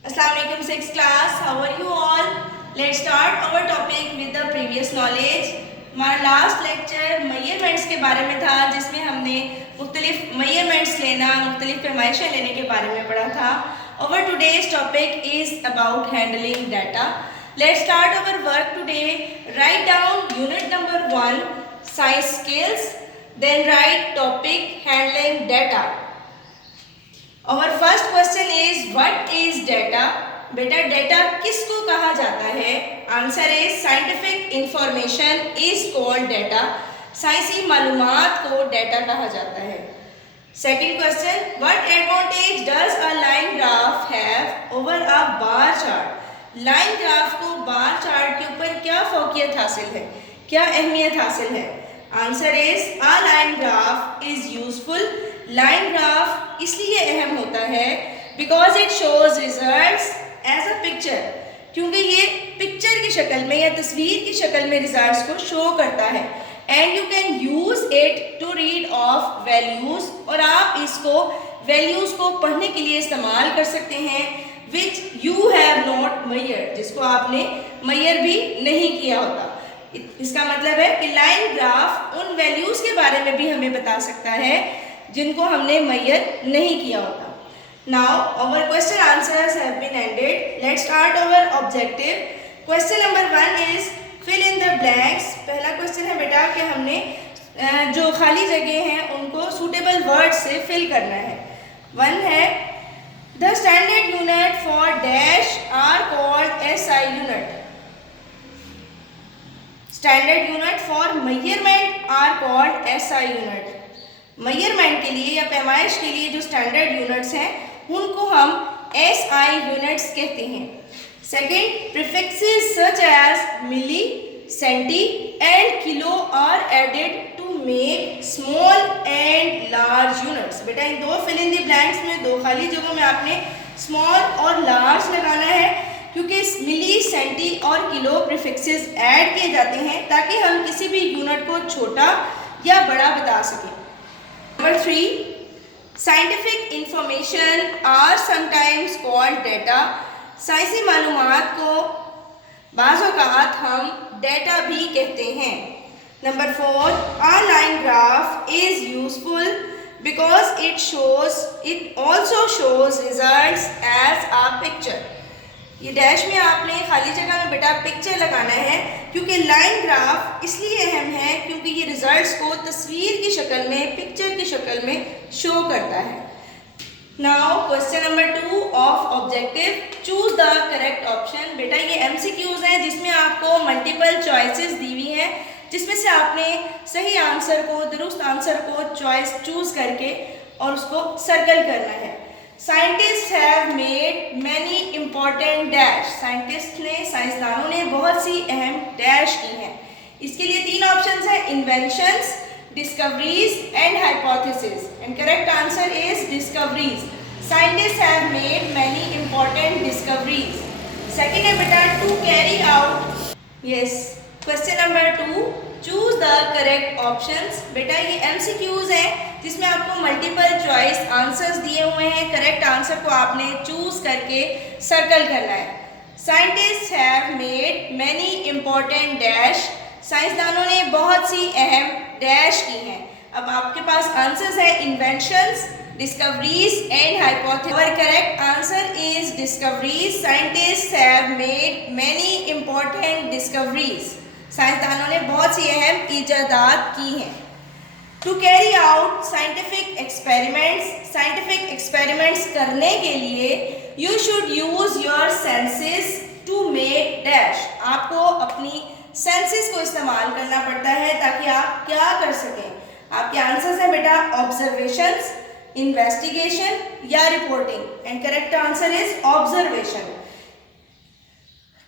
Assalamualaikum 6th class. How are you all? Let's start our topic with the previous knowledge. हमारा last lecture measurements के बारे में था, जिसमें हमने मुख्तलिफ मेजरमेंट्स लेना, मुख्तलिफ पैमाइशें लेने के बारे में पढ़ा था. Our today's topic is about handling data. Let's start our work today. Write down unit number 1, science skills. Then write topic handling data. Our first question is what is data? बेटा data किसको कहा जाता है? Answer is scientific information is called data. साइंसी मालूमात को data कहा जाता है. Second question, what advantage does a line graph have over a bar chart? Line graph को बार चार्ट के ऊपर क्या फौकियत हासिल है, क्या अहमियत हासिल है? Answer is a line graph is useful. Line graph इसलिए अहम होता है because it shows results as a picture, क्योंकि ये पिक्चर की शक्ल में या तस्वीर की शक्ल में रिजल्ट्स को शो करता है. And you can use it to read off values, और आप इसको वैल्यूज को पढ़ने के लिए इस्तेमाल कर सकते हैं which you have not measured, जिसको आपने मेजर भी नहीं किया होता. इसका मतलब है कि लाइन ग्राफ उन वैल्यूज के बारे में भी हमें बता सकता है जिनको हमने मेजर नहीं किया होता. Now our question answers have been ended. Let's start our objective. Question number 1 is fill in the blanks. पहला क्वेश्चन है बेटा कि हमने जो खाली जगह हैं उनको suitable words से fill करना है. 1 है the standard unit for dash are called SI unit. Standard unit for measurement are called SI unit. Measurement के लिए या पैमाइश के लिए जो स्टैंडर्ड यूनिट्स हैं उनको हम SI यूनिट्स कहते हैं. Second, prefixes such as milli, centi and kilo are added to make small and large units. बेटा इन दो फिल इन द ब्लैंक्स में, दो खाली जगहों में आपने स्मॉल और लार्ज लगाना है, क्योंकि मिली, सेंटी और किलो प्रीफिक्सेस ऐड किए जाते हैं ताकि हम किसी भी यूनिट को छोटा या बड़ा बता सकें. Number 3, scientific information are sometimes called data. साइंसी मालूमात को बाज़ औक़ात हम डेटा भी कहते हैं. Number 4, a line graph is useful because it also shows results as a picture. ये डैश में आपने खाली जगह में बेटा पिक्चर लगाना है, क्योंकि लाइन ग्राफ इसलिए अहम है क्योंकि ये रिजल्ट्स को तस्वीर की शक्ल में, पिक्चर की शक्ल में शो करता है. Now question number 2 of objective, choose the correct option. बेटा ये MCQs हैं जिसमें आपको मल्टीपल चॉइसेस दी हुई हैं, जिसमें से आपने सही आंसर को, दुरुस्त आंसर को चॉइस चूज करके और उसको सर्कल करना है. Scientist have made many important dash. Scientist ने, साइंसदानों ने बहुत सी अहम डैश की हैं. इसके लिए 3 ऑप्शंस हैं, inventions, discoveries and hypothesis. And correct answer is discoveries. Scientist have made many important discoveries. Second है बेटा to carry out. Yes, question number 2, choose the correct options. बेटा ये MCQs हैं जिसमें आपको मल्टीपल चॉइस आंसर्स दिए हुए हैं. करेक्ट आंसर को आपने चूज करके सर्कल करना है. Scientist have made many important dash. साइंसदानों ने बहुत सी अहम डैश की हैं. अब आपके पास आंसर्स हैं इन्वेंशंस, डिस्कवरीज एंड हाइपोथेसिस. और correct answer is discoveries. Scientist have made many important discoveries. साइंसदानों ने बहुत सी अहम इजादात की हैं. To carry out scientific experiments. Scientific experiments करने के लिए you should use your senses to make dash. आपको अपनी सेंसेस को इस्तेमाल करना पड़ता है ताकि आप क्या कर सकें. आपके आंसर्स हैं बेटा ऑब्जर्वेशंस, इन्वेस्टिगेशन या reporting. And correct answer is observation.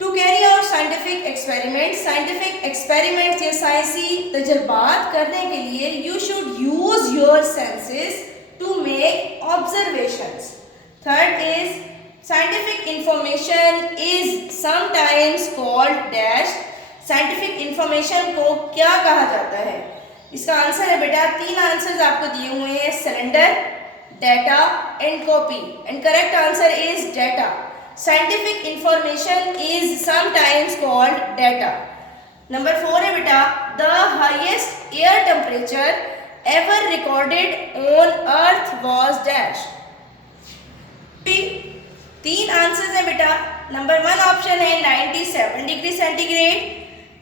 To carry out scientific experiment. Scientific experiment या साइंसी तजर्बात करने के लिए you should use your senses to make observations. Third is scientific information is sometimes called dash. Scientific information को क्या कहा जाता है? इसका आंसर है बेटा 3 आंसर्स आपको दिए हुए हैं, cylinder, data and copy. And correct answer is data. Scientific information is sometimes called data. Number 4 है बेटा, the highest air temperature ever recorded on earth was dash. 3 answers हैं बेटा। नंबर 1 ऑप्शन है 97 degree centigrade,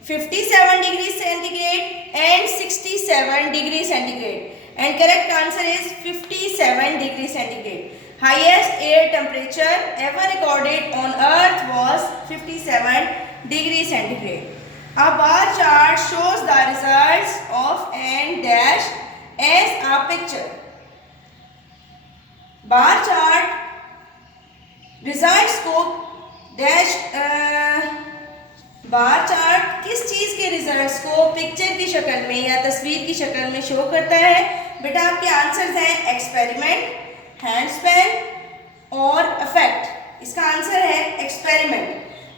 57 degree centigrade and 67 degree centigrade, and correct answer is 57 degree centigrade. Highest air temperature ever recorded on earth was 57 degree centigrade. A bar chart shows the results of n dash as a picture. Bar chart results को dash bar chart किस चीज के results को picture की शक्ल में या तस्वीर की शक्ल में शो करता है? बेटा आपके आंसर्स हैं एक्सपेरिमेंट, हैंडस्पैन और इफेक्ट। इसका आंसर है experiment.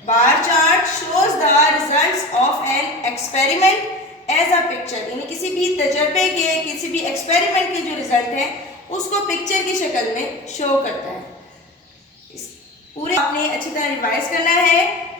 Bar chart shows the results of an experiment as a picture, यानी किसी भी तजर्बे के, किसी भी एक्सपेरिमेंट के जो रिजल्ट हैं उसको पिक्चर की शक्ल में शो करता है। पूरे आपने अच्छी तरह रिवाइज करना है।